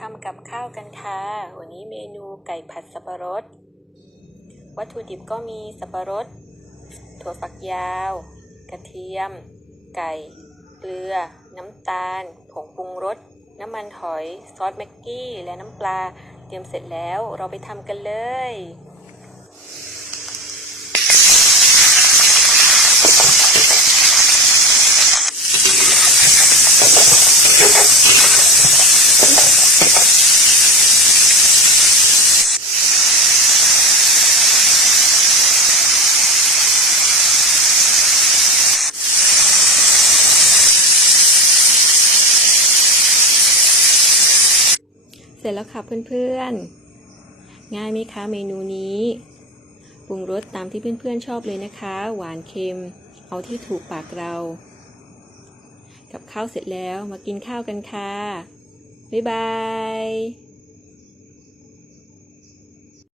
ทำกับข้าวกันค่ะ วันนี้เมนูไก่ผัดสับปะรด วัตถุดิบก็มีสับปะรด ถั่วฝักยาว กระเทียม ไก่ เกลือ น้ำตาล ผงปรุงรส น้ำมันหอย ซอสแม็กกี้ และน้ำปลา เตรียมเสร็จแล้ว เราไปทำกันเลย ร็จแล้วค่ะเพื่อนๆ ง่ายไหมคะเมนูนี้ปรุงรสตามที่เพื่อนๆชอบเลยนะคะ หวานเค็ม เอาที่ถูกปากเรา กับข้าวเสร็จแล้วมากินข้าวกันค่ะ บ๊ายบาย